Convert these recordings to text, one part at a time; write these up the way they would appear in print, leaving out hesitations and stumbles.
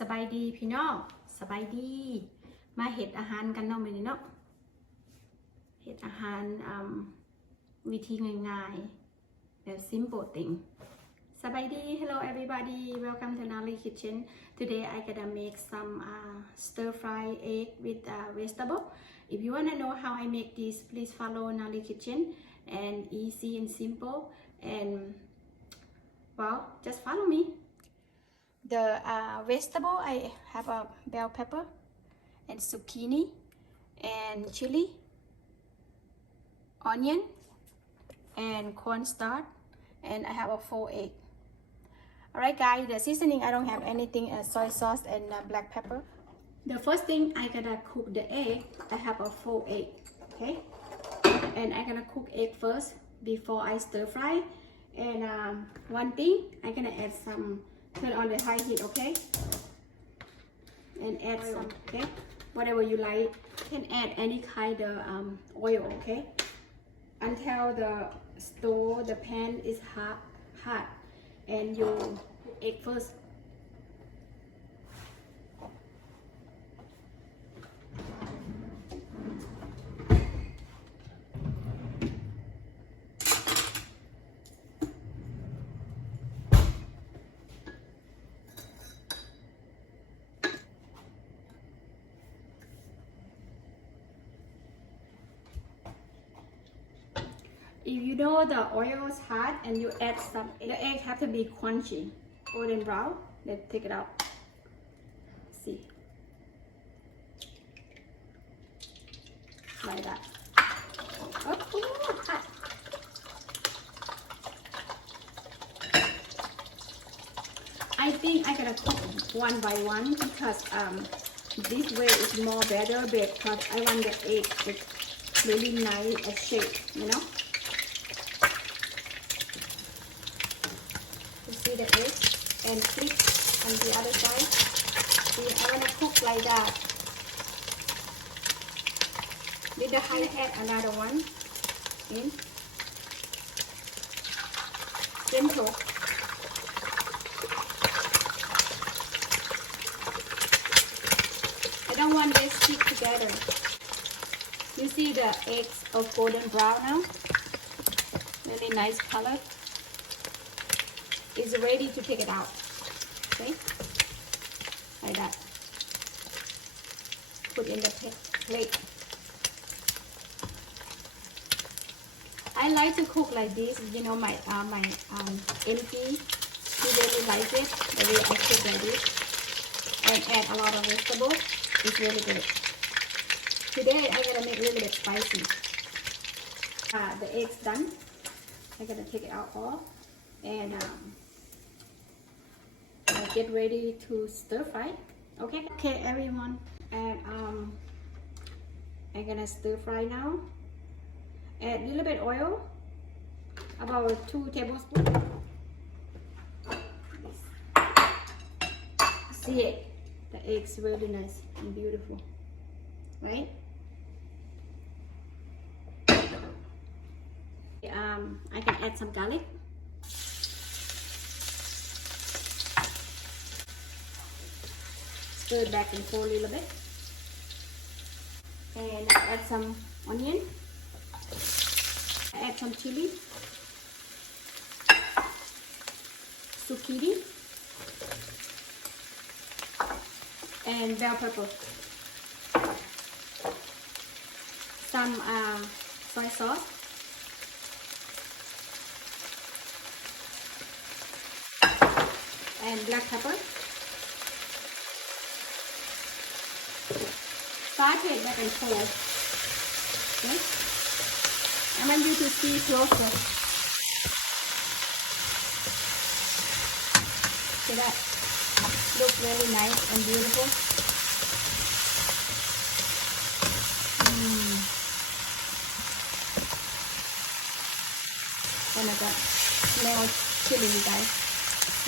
สบายดีพี่น้องสบายดีมาเฮ็ดอาหารกันเนาะมื้อนี้เนาะเฮ็ดอาหารวิธีง่ายๆแบบ simple thing สบายดี hello everybody welcome to Nali kitchen today I gonna make some stir fry egg with vegetable if you wanna know how I make this please follow Nali kitchen and easy and simple and well just follow me the vegetable I have a bell pepper and zucchini and chili onion and cornstarch and I have a 4 egg. Alright guys, the seasoning I don't have anything soy sauce and black pepper. The first thing I gotta cook the egg. I have a 4 egg, okay? And I gonna cook egg first before I stir fry. And one thing I gonna add some, turn on the high heat, okay? And add some, okay? Whatever you like. You can add any kind of oil, okay? Until the pan is hot and you cook egg first. If you know the oil is hot and you add some, the egg have to be crunchy, golden brown. Let's take it out. See, like that. Oh, hot. I think I gotta cook one by one because this way is more better because I want the egg to really nice shape, you know. See the egg and flip on the other side. See, I want to cook like that. With the high add another one in. Gentle. I don't want this stick together. You see the eggs of golden brown now? Really nice color. Is ready to take it out, okay, like that. Put in the plate. I like to cook like this. You know, my auntie, she really likes it the way I cook like this and add a lot of vegetables. It's really good. Today I gotta make a little bit spicy. The eggs done. I gotta take it out all and get ready to stir fry. Okay everyone, and I'm gonna stir fry now. Add a little bit oil, about 2 tablespoons. See it, the eggs really nice and beautiful, right? I can add some garlic. Stir back and forth a little bit, and add some onion, add some chili, zucchini, and bell pepper, some soy sauce, and black pepper. Saute it back and forth. Okay? I want you to see closer. See that? Look really nice and beautiful. Oh my god. Smell chili, you guys.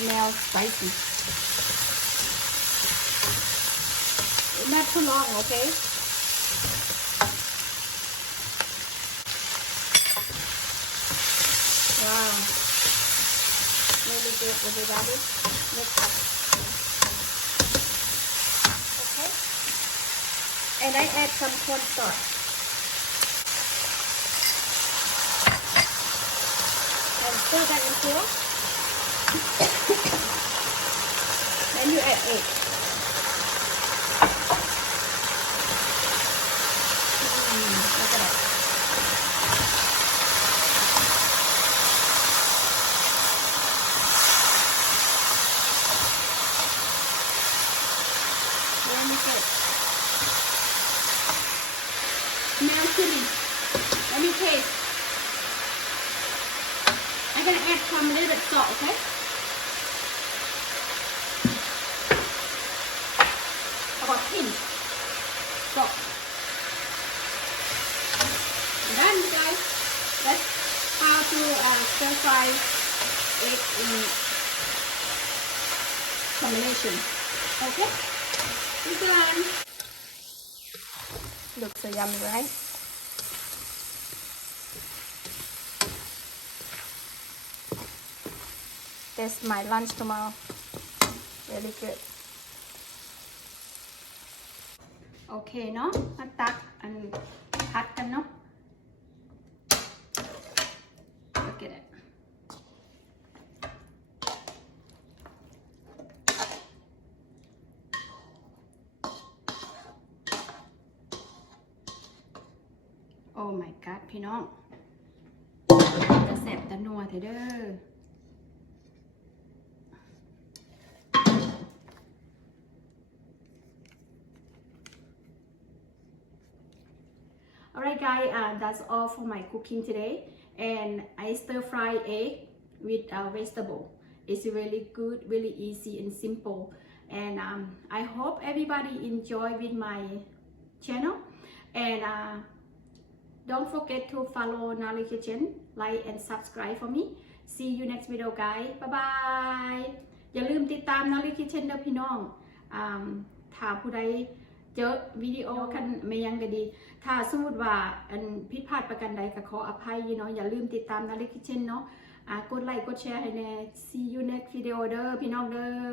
Smell spicy. Not too long, okay? Wow. Really good, everybody. Let's and I add some cornstarch. And stir that into. Then you add egg. Look at that. Let me taste. Smell chili. Let me taste. I'm gonna add some little bit salt, okay? About pinch salt. Done, guys. That's how to stir fry egg in combination. Okay? It's done. Looks so yummy, right? That's my lunch tomorrow. Really good. Okay, เนาะมาตักอันพัดกันเนาะ Look at it. Oh my god พี่น้องจะแสบตะนัวเถอะเด้อ Alright guys, that's all for my cooking today, and I stir fry egg with vegetable. It's really good, really easy and simple, and I hope everybody enjoy with my channel, and don't forget to follow Nali Kitchen, like and subscribe for me. See you next video guys. Bye bye. อย่าลืมติดตาม Nali Kitchen เด้อพี่น้องถ้าผู้ใดเจอวิดีโอคันไม่ยังก็ดีถ้าสมมติว่าอันผิดพลาดประการใดก็ขออภัยเนาะอย่าลืมติดตามNali Kitchenเนาะกดไลค์กดแชร์ให้แน่ See you next video เด้อพี่น้องเด้อ